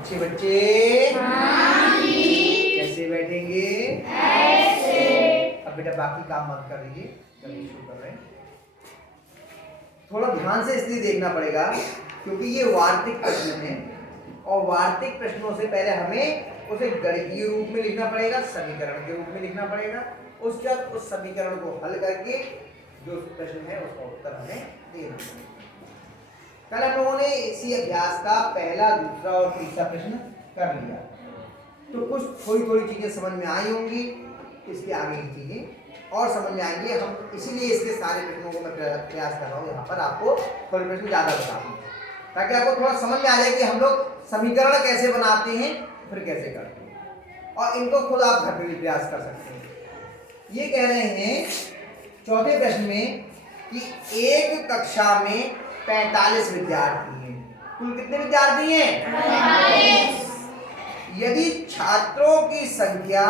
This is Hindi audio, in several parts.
अच्छे बच्चे कैसे बैठेंगे? ऐसे। अब बेटा बाकी काम मत कर लीजिए, चलिए शुरू कर रहे हैं। थोड़ा ध्यान से इसलिए देखना पड़ेगा क्योंकि ये वार्तिक प्रश्न है और वार्तिक प्रश्नों से पहले हमें उसे गणितीय रूप में लिखना पड़ेगा, समीकरण के रूप में लिखना पड़ेगा। उसके बाद उस समीकरण को हल करके जो प्रश्न है उसका उत्तर हमें देना पड़ेगा। कल हम लोगों ने इसी अभ्यास का पहला, दूसरा और तीसरा प्रश्न कर लिया, तो कुछ थोड़ी थोड़ी चीजें समझ में आई होंगी। इसके आगे की चीजें और समझ में आएंगे। हम इसीलिए इसके सारे प्रश्नों को मैं प्रयास कर रहा हूँ यहाँ पर आपको थोड़े प्रश्न ज़्यादा बता दूँ ताकि आपको थोड़ा समझ में आ जाए कि हम लोग समीकरण कैसे बनाते हैं फिर कैसे करते हैं, और इनको खुद आप घर में भी प्रयास कर सकते हैं। ये कह रहे हैं चौथे प्रश्न में कि एक कक्षा में 45 विद्यार्थी हैं। कुल कितने विद्यार्थी हैं? 45। यदि छात्रों की संख्या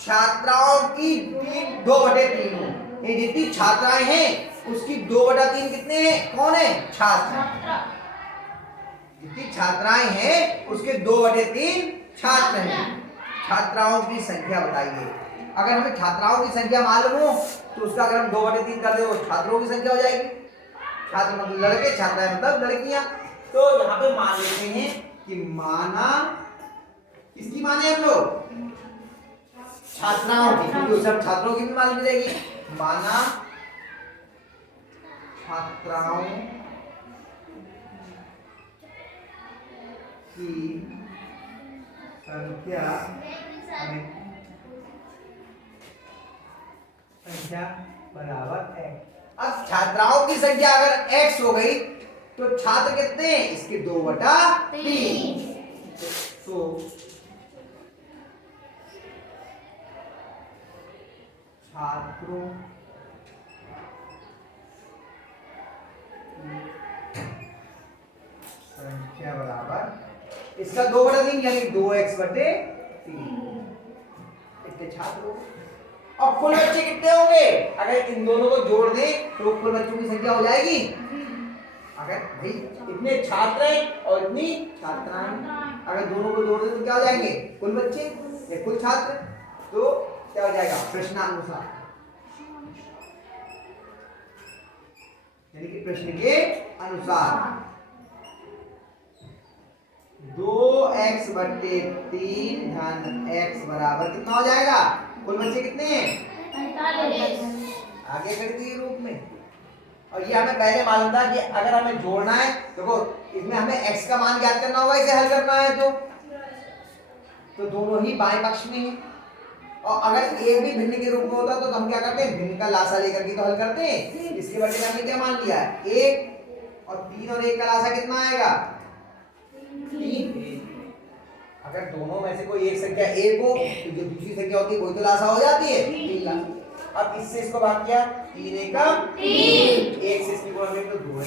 छात्राओं की 2/3 हो, जितनी छात्राएं हैं उसकी 2/3 कितने हैं? कौन है? छात्र। जितनी छात्राएं हैं उसके 2/3 छात्र हैं। छात्राओं की संख्या बताइए। अगर हमें छात्राओं की संख्या मालूम हो तो उसका अगर हम 2/3 कर दे तो छात्रों की संख्या हो जाएगी। छात्र मतलब लड़के, छात्राएं मतलब लड़कियां। तो यहाँ पे मान लेते हैं कि माना, किसकी माने हम लोग? छात्राओं की, क्योंकि सब छात्रों की भी मान ली जाएगी। माना छात्राओं की संख्या बराबर है। अब छात्राओं की संख्या अगर x हो गई तो छात्र कितने हैं? इसके 2/3। तो छात्रों संख्या बराबर इसका 2/3 यानी 2x/3। इतने छात्र। और कुल बच्चे कितने होंगे? अगर इन दोनों को जोड़ दें तो कुल बच्चों की संख्या हो जाएगी। अगर भाई इतने छात्र हैं और इतनी छात्राएं, अगर दोनों को जोड़ दें तो क्या हो जाएंगे? कुल बच्चे या कुल छात्र। तो क्या हो जाएगा? प्रश्नानुसार, यानी कि प्रश्न के अनुसार 2x/3 धन x बराबर कितना हो जाएगा? कुल बच्चे कितने हैं? 45। आगे गणितीय रूप में। और ये हमें पहले मालूम था कि अगर हमें जोड़ना है देखो इसमें हमें x का मान ज्ञात करना होगा, इसे हल करना है तो दोनों ही बाएं पक्ष में है। और अगर एक भी भिन्न के रूप में होता तो हम क्या करते हैं? भिन्न का लासा लेकर के तो हल करते हैं। इसके बदले में हमने क्या मान लिया है? 1 और 3 और 1 का लासा कितना आएगा? 3। अगर दोनों में से कोई एक संख्या 1 हो तो जो दूसरी संख्या होती है वही तो लासा हो जाती है 3 लासा। अब इससे इसको भाग किया 3 एकम 3, 1 से इसकी गुणा करें तो 2x।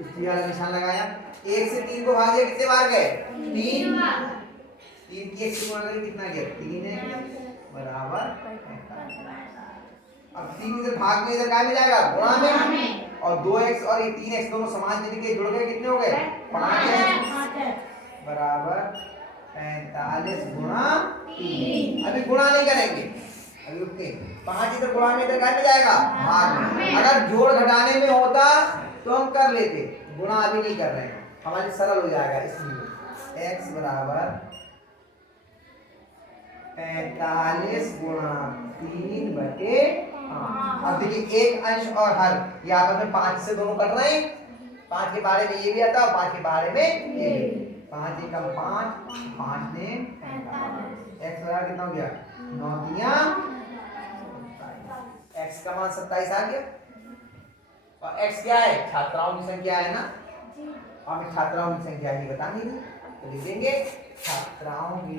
इसी वाला निशान लगाया। 1 से 3 को भाग दिया कितने बार गए? 3। 3 की 1 से गुणा करें कितना गया? 3 है बराबर 45। अब 3 इधर भाग में इधर काय में जाएगा? गुणा में। और 2x और ये 3x दोनों समान चिन्ह के जुड़ गए, कितने हो गए? 5x बराबर 45 गुणा 3। अभी गुणा नहीं करेंगे, अभी रुकते। 5 इधर गुणा में इधर काय में जाएगा? भाग में। अगर जोड़ घटाने में होता तो हम कर लेते, गुणा अभी नहीं कर रहे हैं, हमारी सरल हो जाएगा। इसलिए x बराबर 45 गुणा 3/5। अब देखिए एक अंश और हर ये आपस में 5 से दोनों कट रहे हैं। 5 के बारे में ये भी आता है और 5 के बारे में ये भी। 5 एकम 5, 5 ने 45। x बराबर कितना हो गया? 9 तिया 27। x का मान 27 आ गया। और x क्या है? छात्राओं की संख्या है ना। हमें छात्राओं की संख्या ही बतानी थी तो लिख देंगे छात्राओं की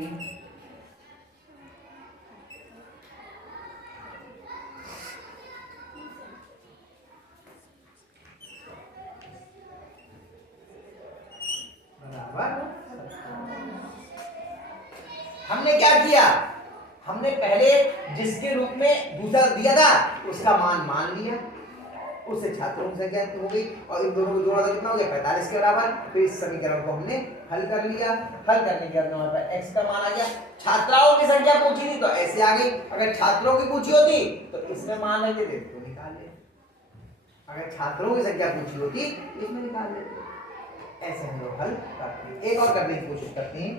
हमने क्या किया? हमने पहले जिसके रूप में दूसरा दिया था उसका मान मान लिया, उससे छात्रों की संख्या हो गई और इन दोनों को जोड़ा तो कितना हो गया 45 के बराबर। फिर इस समीकरण को हमने हल कर लिया। हल करने के बाद हमारे पास x का मान आ गया। छात्राओं की संख्या पूछी थी तो ऐसे आ गई, अगर छात्रों की पूछी होती तो इसमें मान रख देते तो निकाल ले, अगर छात्रों की संख्या पूछी होती इसमें निकाल लेते। ऐसे हम लोग हल करते हैं। एक और करने की कोशिश करते हैं,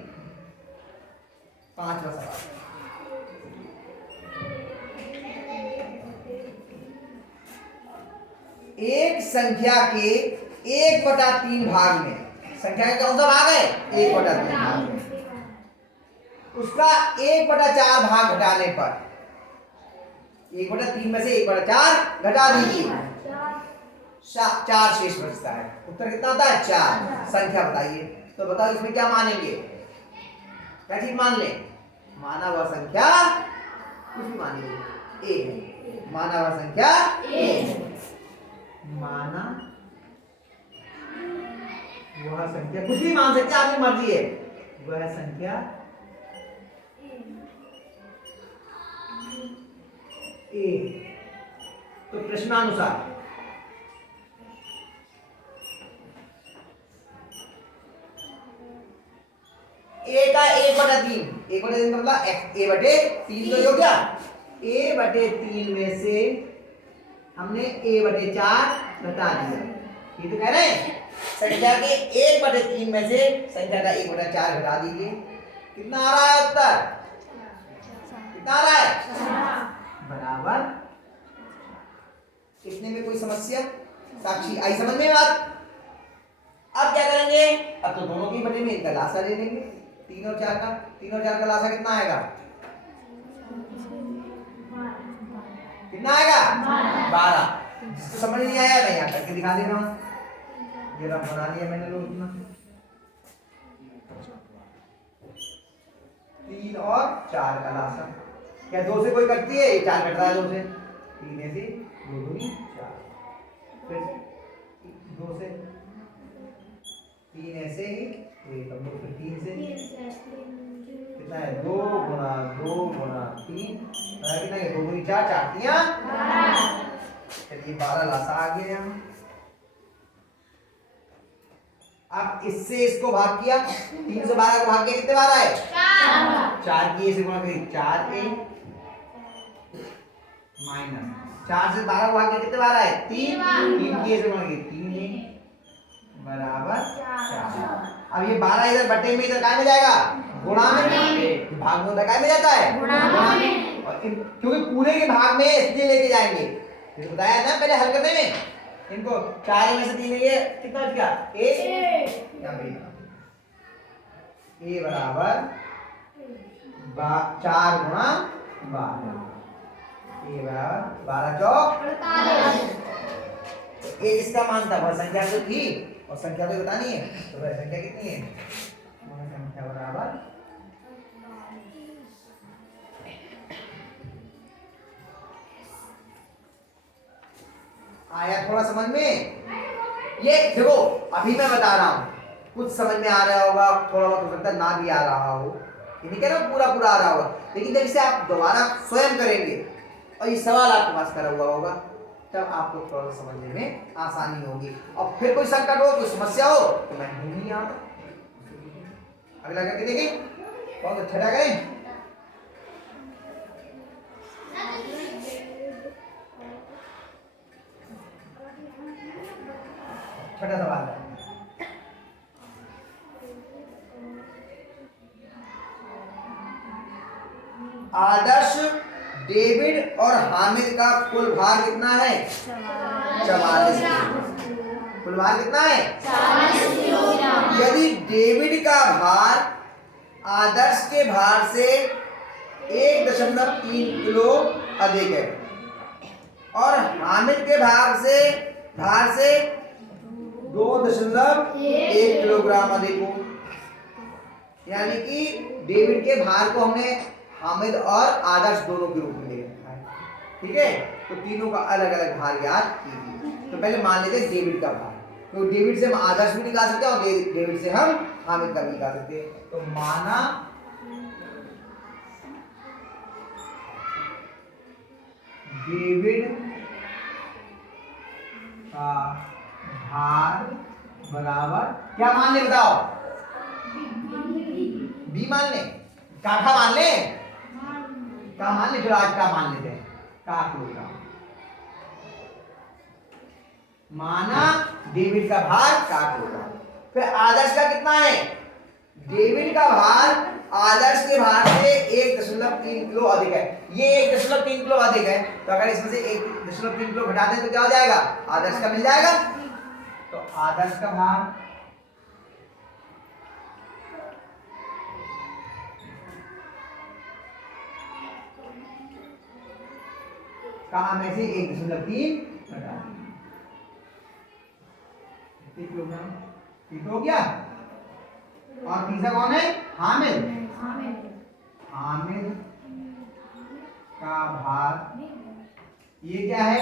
5वां सवाल। एक संख्या के 1/3 भाग में, संख्या के कौन सा भाग है 1/3 भाग में, उसका 1/4 भाग घटाने पर 1/3 में से 1/4 घटा दीजिए, 4 शेष बचता है। उत्तर कितना आता है 4। संख्या बताइए। तो बताओ इसमें क्या मानेंगे, क्या चीज मान ले, माना हुआ संख्या कुछ भी मानिए ए है, माना हुआ संख्या ए, माना वह संख्या कुछ भी मान सकते हैं, आपकी मर्जी है, वह संख्या ए। तो प्रश्नानुसार ए का 1/3, 1/3 मतलब a/3 तो हो गया। a/3 में से हमने a/4 घटा दिया, ये तो कह रहे हैं संख्या के 1/3 में से संख्या का 1/4 घटा दीजिए। कितना आ रहा है उत्तर, कितना आ रहा है बराबर। इतने में कोई समस्या, साक्षी आई समझ में बात। अब क्या करेंगे, अब तो दोनों की बटे में इनका लासा ले लेंगे, 3 और 4 का, 3 और 4 का लासा कितना आएगा, कितना आएगा 12। जिसको समझ नहीं आया मैं यहाँ करके दिखा दे रहा हूँ, ये रफ बना लिया मैंने लो इतना। 3 और 4 का लासा क्या 2 से कोई करती है, 4 कट रहा है 2 से, 3 ऐसे 2 दूनी 4, फिर 2 से 3 ऐसे ही, एक हम लोग फिर 3 से कितना है 2 गुना 2 गुना 3 कितना है 2 दूनी 4, 4 तियां 12। चलिए 12 लासा आ गया यहाँ। अब इससे इसको भाग किया, 3 से 12 को भाग किया कितने बार आए 4 की से गुणा करिए 4a माइनस 4 से 12 को भाग किया कितने बार आए 3 की से गुणा करिए 3a बराबर 4। अब ये 12 इधर बटे में इधर काय में जाएगा गुणा में, भाग में उधर काय में जाता है गुणा में, और क्योंकि पूरे के भाग में इसलिए लेके जाएंगे, ये बताया ना पहले हल करने में। इनको 4 में से 3 ये कितना बच गया a, a बराबर 4 गुणा 12, a बराबर 12 चौक 48। ये इसका मान था, वह संख्या तो थी और संख्या तो बतानी है, तो वह संख्या कितनी है, वह संख्या बराबर आया थोड़ा समझ में। ये देखो अभी मैं बता रहा हूं, कुछ समझ में आ रहा होगा, थोड़ा बहुत हो सकता है ना भी आ रहा हो, ये नहीं कह रहा पूरा पूरा आ रहा होगा, लेकिन जब इसे आप दोबारा स्वयं करेंगे और ये सवाल आपके पास करा हुआ होगा तब आपको थोड़ा सा समझने में आसानी होगी। और फिर कोई संकट हो, कोई समस्या हो तो मैं हूं ही यहाँ। अगला करके देखें, बहुत अच्छा करें। छठा सवाल है, आदर्श डेविड और हामिद का कुल भार कितना है 44 किलो। कुल भार कितना है 44 किलोग्राम। यदि डेविड का भार आदर्श के भार से 1.3 किलो अधिक है और हामिद के भार से 2.1 किलोग्राम अधिक हो, यानी कि डेविड के भार को हमने हामिद और आदर्श दोनों के रूप में ले रखा है, ठीक है। तो तीनों का अलग अलग भार याद कीजिए। तो पहले मान लेते हैं डेविड का भार, तो डेविड से हम आदर्श भी निकाल सकते हैं और डेविड से हम हामिद का भी निकाल सकते हैं। तो माना डेविड का भार बराबर क्या मान ले बताओ? बी मान ले, का मान ले, का मान ले, फिर आज का मान लेते हैं, का किलोग्राम। माना डेविड का भार का किलोग्राम। फिर आदर्श का कितना है? डेविड का भार आदर्श के भार से 1.3 किलो अधिक है। ये 1.3 किलो अधिक है, तो अगर इसमें से 1.3 किलो घटा दें तो क्या हो जाएगा? आदर्श का मिल जाएगा। तो आदर्श का भार का में से 1.3 घटा दें, किलोग्राम। ठीक हो गया। और तीसरा कौन है? हामिद। हामिद का भार, ये क्या है?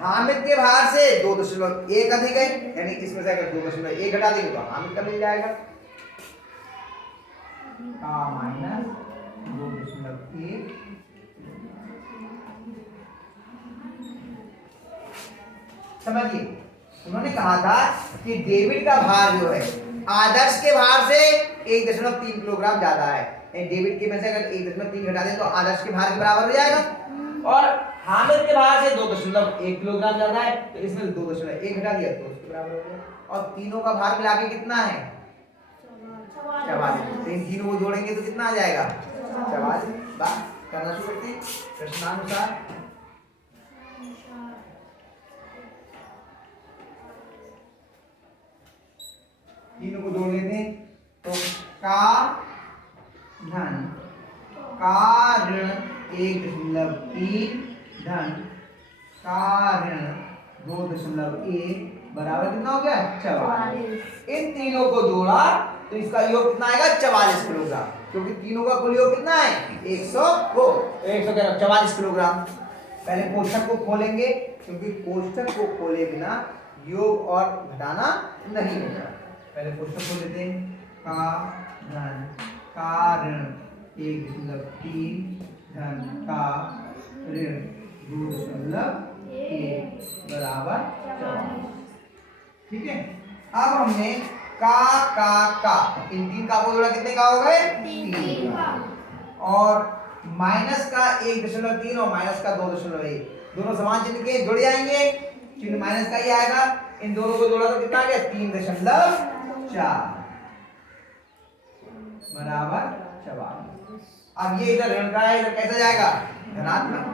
हामिद के भार से 2.1 अधिक है, यानी इसमें से अगर 2.1 घटा देंगे तो हामिद का मिल जाएगा, का माइनस 2.1। समझिए, उन्होंने कहा था कि डेविड का भार जो है आदर्श के भार से 1.3 किलोग्राम ज्यादा है। डेविड के में से अगर 1.3 घटा दें तो आदर्श के भार के बराबर हो जाएगा। और हामिद के भार से 2.1 किलोग्राम ज्यादा है, तो इसमें 2.1 घटा दिया तो उसके बराबर हो गया। और तीनों का भार मिला के कितना है? 44। तो इन तीनों को जोड़ेंगे तो कितना आ जाएगा? 44। बात करना शुरू करते हैं प्रश्नानुसार। तीनों को जोड़ लेते हैं तो का धन का ऋण 1.3 धन का ऋण 2.1 बराबर कितना हो गया? 44। इन तीनों को जोड़ा तो इसका योग कितना आएगा? 44 किलोग्राम, क्योंकि तीनों का कुल योग कितना है? 144 किलोग्राम। पहले कोष्ठक को खोलेंगे, क्योंकि कोष्ठक को खोले बिना योग और घटाना नहीं होता। पहले कोष्ठक खोल लेते हैं। का धन का ऋण 1.3 धन का ऋण 2.1 बराबर 44। ठीक है। अब हमने का इन तीन का को जोड़ा, कितने का हो गए? 3। और माइनस का 1.3 और माइनस का 2.1, दोनों समान चिन्ह के जुड़ जाएंगे, चिन्ह माइनस का ही आएगा। इन दोनों को जोड़ा तो कितना आ गया? 3.4 बराबर 44। अब ये इधर ऋण का है, इधर कैसा जाएगा? धनात्मक।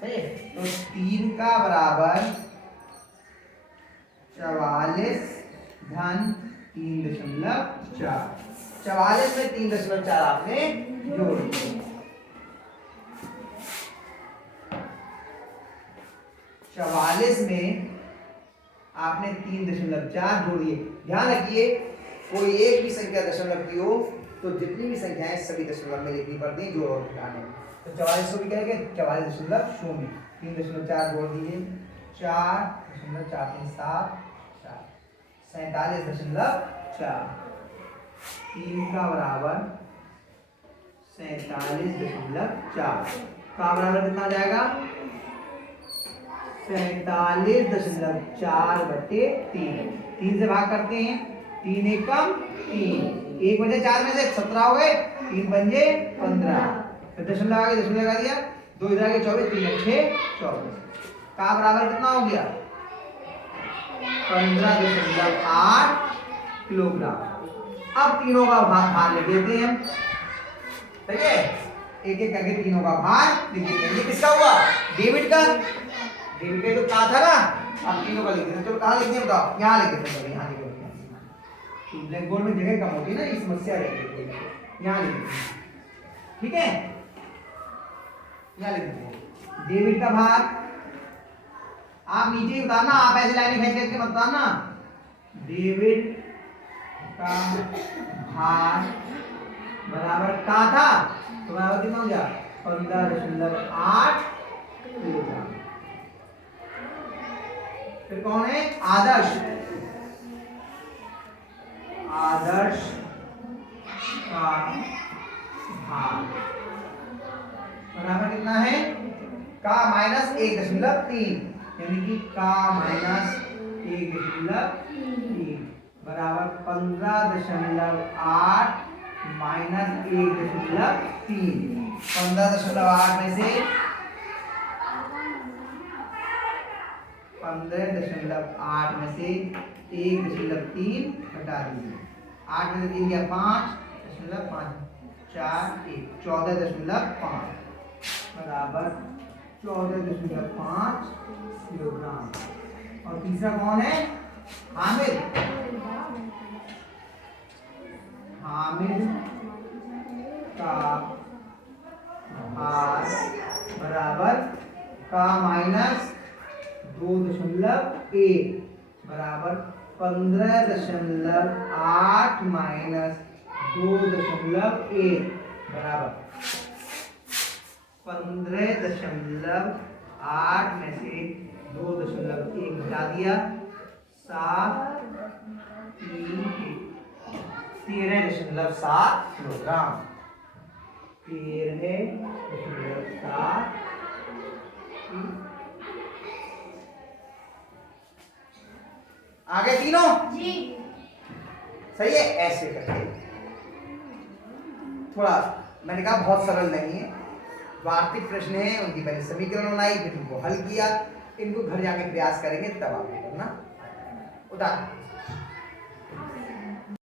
सही है। तो 3 का बराबर 44 धन 3.4। 44 में 3.4 आपने जोड़ दिया। 44 में आपने 3.4 जोड़ दिए। ध्यान रखिए, कोई एक भी संख्या दशमलव की हो तो जितनी भी संख्याएं सभी दशमलव में लिखनी पड़ती है, जोड़ और घटाने में। तो 44 को भी कहेंगे 44.0, 3.4 जोड़ दीजिए, 4.437 47.4। 3 का बराबर 47.4 का बराबर कितना आ जाएगा? 47.4 बटे 3। 3 से भाग करते हैं, 3 एकम 3, 1 बचे 4 में से 17 हो गए, 3 बचे 15, फिर दशमलव आगे दशमलव लगा दिया, 2 इधर आगे 24, 3 अच्छे 24 का बराबर कितना हो गया? 15.8 किलोग्राम। अब तीनों का भार लिख देते हैं, ठीक है? एक एक करके तीनों का भार लिख देते हैं। ये किसका हुआ? डेविड का। डेविड का तो कहा था ना, अब तीनों का लिख देते हैं। चलो कहाँ लिख दें बताओ? यहाँ लिख देते हैं, यहाँ लिख देते हैं। ब्लैक बोर्ड में जगह कम होती है ना, इस समस्या रहती है, यहाँ लिख देते हैं। ठीक है, यहाँ लिख देते हैं डेविड का भार। आप नीचे ही बताना, आप ऐसे लाइन खींच के मत बताना। डेविड का भार बराबर का था, तो बराबर कितना हो गया? 15.8 किलोग्राम। फिर कौन है? आदर्श। आदर्श का भार बराबर कितना है? का माइनस 1.3, यानी कि का माइनस 1.3 बराबर 15.8 माइनस 1.3। 15.8 में से 15.8 में से 1.3 घटा दीजिए। 8 में से 3 गया 5.5 4 1 14.5 बराबर 14.5 किलोग्राम। और तीसरा कौन है? हामिद। हामिद का भार बराबर का माइनस 2.1 बराबर 15.8 माइनस 2.1 बराबर 15.8 में से 2.1 घटा दिया 7 13.7 किलोग्राम। 13.7 आगे तीनों जी सही है। ऐसे करके थोड़ा मैंने कहा बहुत सरल नहीं है, वार्तिक प्रश्न है, उनकी पहले समीकरण बनाई फिर उनको हल किया। इनको घर जाके प्रयास करेंगे तब आपको करना। उदाहरण